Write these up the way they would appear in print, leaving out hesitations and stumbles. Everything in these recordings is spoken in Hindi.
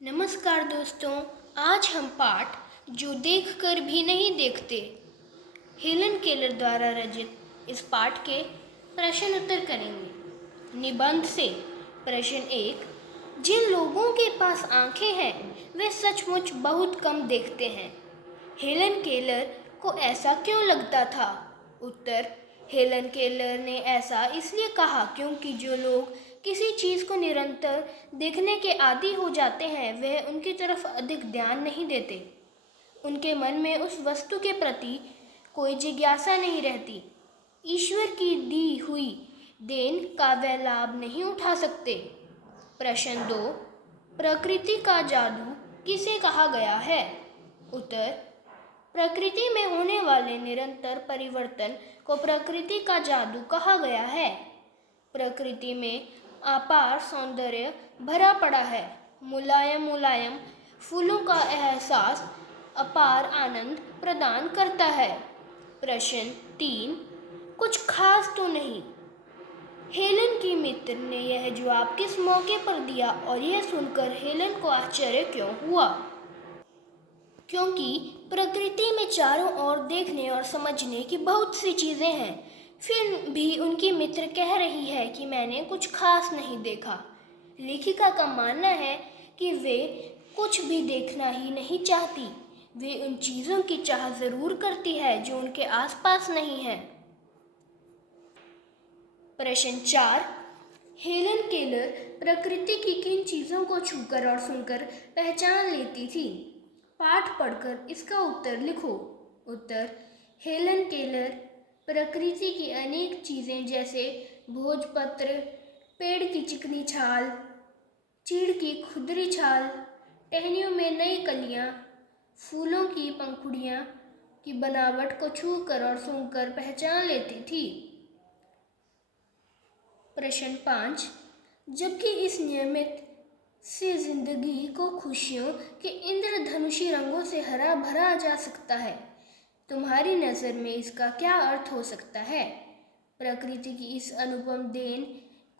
नमस्कार दोस्तों। आज हम पाठ जो देखकर भी नहीं देखते हेलन केलर द्वारा रचित इस पाठ के प्रश्न उत्तर करेंगे। निबंध से प्रश्न 1। जिन लोगों के पास आंखें हैं वे सचमुच बहुत कम देखते हैं। हेलन केलर को ऐसा क्यों लगता था? उत्तर। हेलन केलर ने ऐसा इसलिए कहा क्योंकि जो लोग किसी चीज़ को निरंतर देखने के आदी हो जाते हैं वह उनकी तरफ अधिक ध्यान नहीं देते। उनके मन में उस वस्तु के प्रति कोई जिज्ञासा नहीं रहती। ईश्वर की दी हुई देन का वह लाभ नहीं उठा सकते। प्रश्न 2। प्रकृति का जादू किसे कहा गया है? उत्तर। प्रकृति में होने वाले निरंतर परिवर्तन को प्रकृति का जादू कहा गया है। प्रकृति में अपार सौंदर्य भरा पड़ा है। मुलायम मुलायम फूलों का एहसास अपार आनंद प्रदान करता है। प्रश्न 3। कुछ खास तो नहीं? हेलन की मित्र ने यह जवाब किस मौके पर दिया और यह सुनकर हेलन को आश्चर्य क्यों हुआ? क्योंकि प्रकृति में चारों ओर देखने और समझने की बहुत सी चीज़ें हैं, फिर भी उनकी मित्र कह रही है कि मैंने कुछ खास नहीं देखा। लेखिका का मानना है कि वे कुछ भी देखना ही नहीं चाहती। वे उन चीज़ों की चाह ज़रूर करती है जो उनके आसपास नहीं है। प्रश्न 4। हेलन केलर प्रकृति की किन चीज़ों को छूकर और सुनकर पहचान लेती थी? पाठ पढ़कर इसका उत्तर लिखो। उत्तर। हेलन केलर प्रकृति की अनेक चीज़ें जैसे भोजपत्र, पेड़ की चिकनी छाल, चीड़ की खुरदरी छाल, टहनियों में नई कलियां, फूलों की पंखुड़ियां की बनावट को छूकर और सूंघकर पहचान लेती थी। प्रश्न 5। जबकि इस नियमित से जिंदगी को खुशियों के इंद्रधनुषी रंगों से हरा भरा जा सकता है, तुम्हारी नज़र में इसका क्या अर्थ हो सकता है? प्रकृति की इस अनुपम देन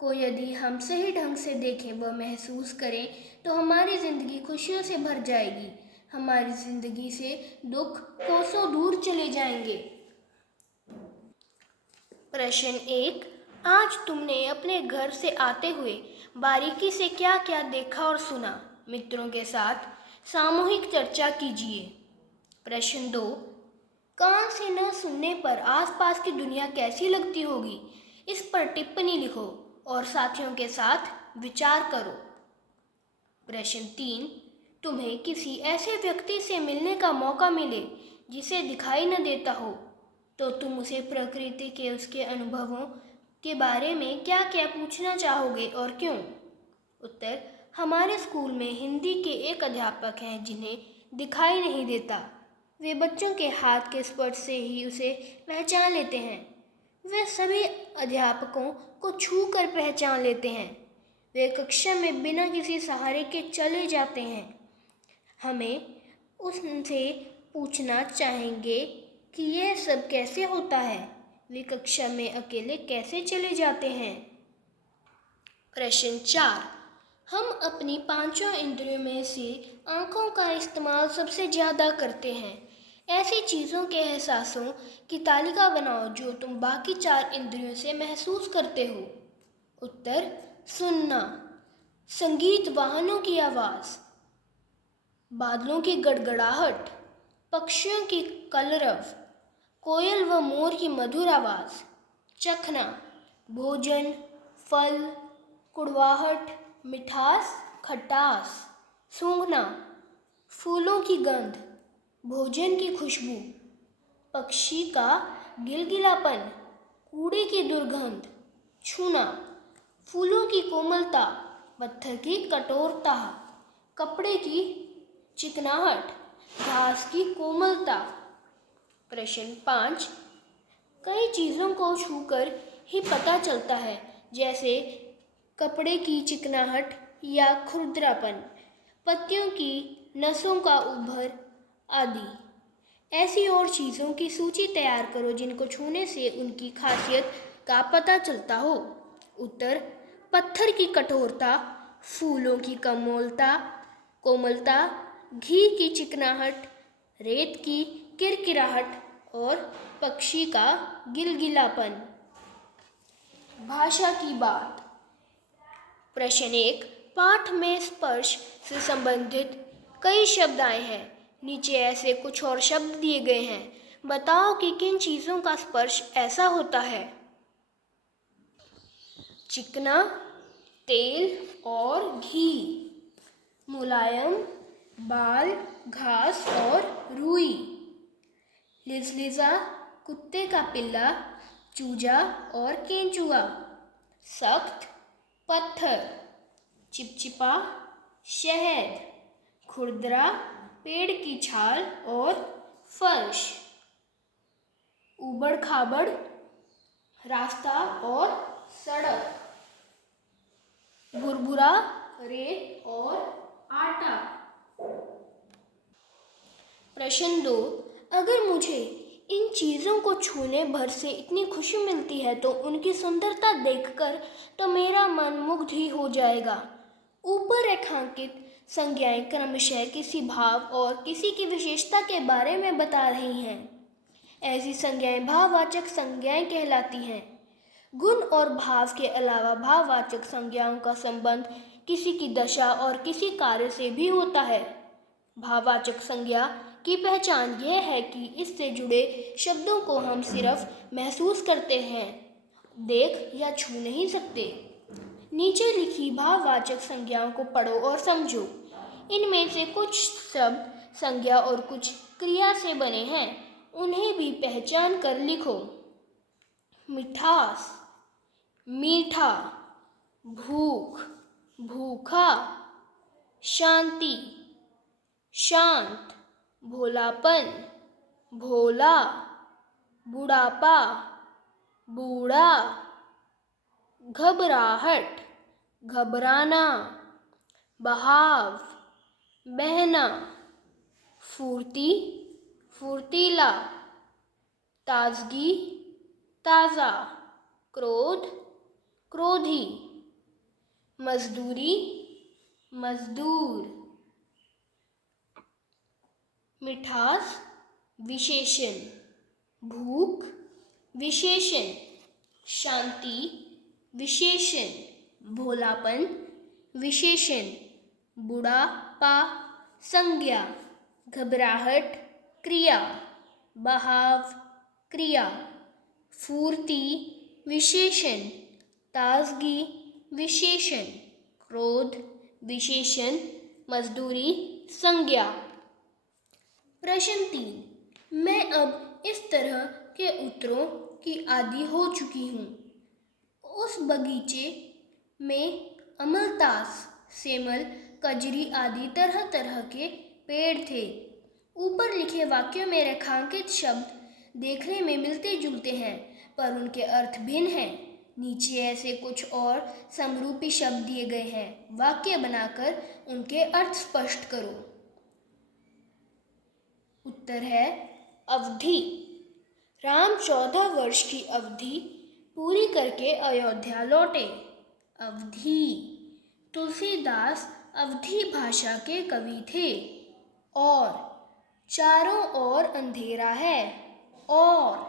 को यदि हम सही ढंग से देखें व महसूस करें तो हमारी ज़िंदगी खुशियों से भर जाएगी। हमारी ज़िंदगी से दुख कोसों दूर चले जाएंगे। प्रश्न 1। आज तुमने अपने घर से आते हुए बारीकी से क्या क्या देखा और सुना? मित्रों के साथ सामूहिक चर्चा कीजिए। प्रश्न 2। कान से न सुनने पर आसपास की दुनिया कैसी लगती होगी? इस पर टिप्पणी लिखो और साथियों के साथ विचार करो। प्रश्न 3। तुम्हें किसी ऐसे व्यक्ति से मिलने का मौका मिले जिसे दिखाई न देता हो तो तुम उसे प्रकृति के उसके अनुभवों के बारे में क्या क्या पूछना चाहोगे और क्यों? उत्तर। हमारे स्कूल में हिंदी के एक अध्यापक हैं जिन्हें दिखाई नहीं देता। वे बच्चों के हाथ के स्पर्श से ही उसे पहचान लेते हैं। वे सभी अध्यापकों को छू कर पहचान लेते हैं। वे कक्षा में बिना किसी सहारे के चले जाते हैं। हमें उनसे पूछना चाहेंगे कि यह सब कैसे होता है? वे कक्षा में अकेले कैसे चले जाते हैं? प्रश्न 4। हम अपनी पांचों इंद्रियों में से आँखों का इस्तेमाल सबसे ज़्यादा करते हैं। ऐसी चीज़ों के एहसासों की तालिका बनाओ जो तुम बाकी 4 इंद्रियों से महसूस करते हो। उत्तर। सुनना, संगीत, वाहनों की आवाज़, बादलों की गड़गड़ाहट, पक्षियों की कलरव, कोयल व मोर की मधुर आवाज़, चखना, भोजन, फल, कुड़वाहट, मिठास, खटास, सूंघना, फूलों की गंध, भोजन की खुशबू, पक्षी का गिलगिलापन, कूड़े की दुर्गंध, छूना, फूलों की कोमलता, पत्थर की कठोरता, कपड़े की चिकनाहट, घास की कोमलता। प्रश्न 5। कई चीज़ों को छूकर ही पता चलता है, जैसे कपड़े की चिकनाहट या खुरदरापन, पत्तियों की नसों का उभर आदि। ऐसी और चीज़ों की सूची तैयार करो जिनको छूने से उनकी खासियत का पता चलता हो। उत्तर। पत्थर की कठोरता, फूलों की कोमलता, कोमलता, घी की चिकनाहट, रेत की किरकिराहट और पक्षी का गिलगिलापन। भाषा की बात। प्रश्न 1। पाठ में स्पर्श से संबंधित कई शब्द आए हैं। नीचे ऐसे कुछ और शब्द दिए गए हैं। बताओ कि किन चीज़ों का स्पर्श ऐसा होता है। चिकना, तेल और घी। मुलायम, बाल, घास और रुई। लिजलिजा, कुत्ते का पिल्ला, चूजा और केंचुआ। सख्त, पत्थर। चिपचिपा, शहद। खुरदरा, पेड़ की छाल और फर्श। ऊबड़ खाबड़, रास्ता और सड़क। भुरभुरा, रेत और आटा। प्रश्न 2। अगर मुझे इन चीज़ों को छूने भर से इतनी खुशी मिलती है तो उनकी सुंदरता देखकर तो मेरा मन मुग्ध ही हो जाएगा। ऊपर रेखांकित संज्ञाएं क्रमशः किसी भाव और किसी की विशेषता के बारे में बता रही हैं। ऐसी संज्ञाएं भाववाचक संज्ञाएं कहलाती हैं। गुण और भाव के अलावा भाववाचक संज्ञाओं का संबंध किसी की दशा और किसी कार्य से भी होता है। भाववाचक संज्ञा की पहचान यह है कि इससे जुड़े शब्दों को हम सिर्फ महसूस करते हैं, देख या छू नहीं सकते। नीचे लिखी भाववाचक संज्ञाओं को पढ़ो और समझो। इनमें से कुछ शब्द संज्ञा और कुछ क्रिया से बने हैं, उन्हें भी पहचान कर लिखो। मिठास, मीठा। भूख, भूखा। शांति, शांत। भोलापन, भोला। बुढ़ापा, बूढ़ा। घबराहट, घबराना। बहाव, बहना। फुर्ती, फुर्तीला। ताजगी, ताज़ा। क्रोध, क्रोधी। मजदूरी, मजदूर। मिठास, विशेषण। भूख, विशेषण। शांति, विशेषण। भोलापन, विशेषण। बुढ़ापा, संज्ञा। घबराहट, क्रिया। बहाव, क्रिया। फुर्ती, विशेषण। ताजगी, विशेषण। क्रोध, विशेषण। मजदूरी, संज्ञा। प्रश्न 3। मैं अब इस तरह के उत्तरों की आदी हो चुकी हूँ। उस बगीचे में अमलतास, सेमल, कजरी आदि तरह तरह के पेड़ थे। ऊपर लिखे वाक्यों में रेखांकित शब्द देखने में मिलते जुलते हैं, पर उनके अर्थ भिन्न हैं। नीचे ऐसे कुछ और समरूपी शब्द दिए गए हैं। वाक्य बनाकर उनके अर्थ स्पष्ट करो। उत्तर है अवधि। राम 14 वर्ष की अवधि पूरी करके अयोध्या लौटे। अवधि। तुलसीदास अवधी भाषा के कवि थे। और चारों ओर अंधेरा है। और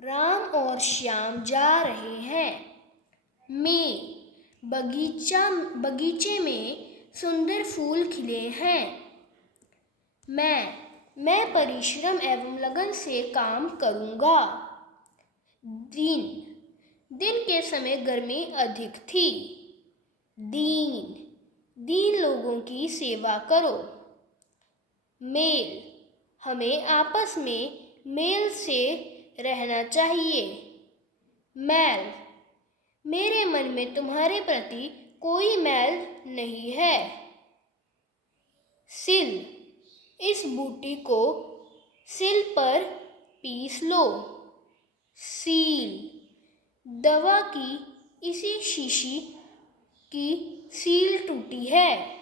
राम और श्याम जा रहे हैं। में बगीचे में सुंदर फूल खिले हैं। मैं परिश्रम एवं लगन से काम करूँगा। दिन के समय गर्मी अधिक थी। दीन लोगों की सेवा करो। मेल, हमें आपस में मेल से रहना चाहिए। मैल, मेरे मन में तुम्हारे प्रति कोई मैल नहीं है। सिल, इस बूटी को सिल पर पीस लो। सील, दवा की इसी शीशी की सील टूटी है।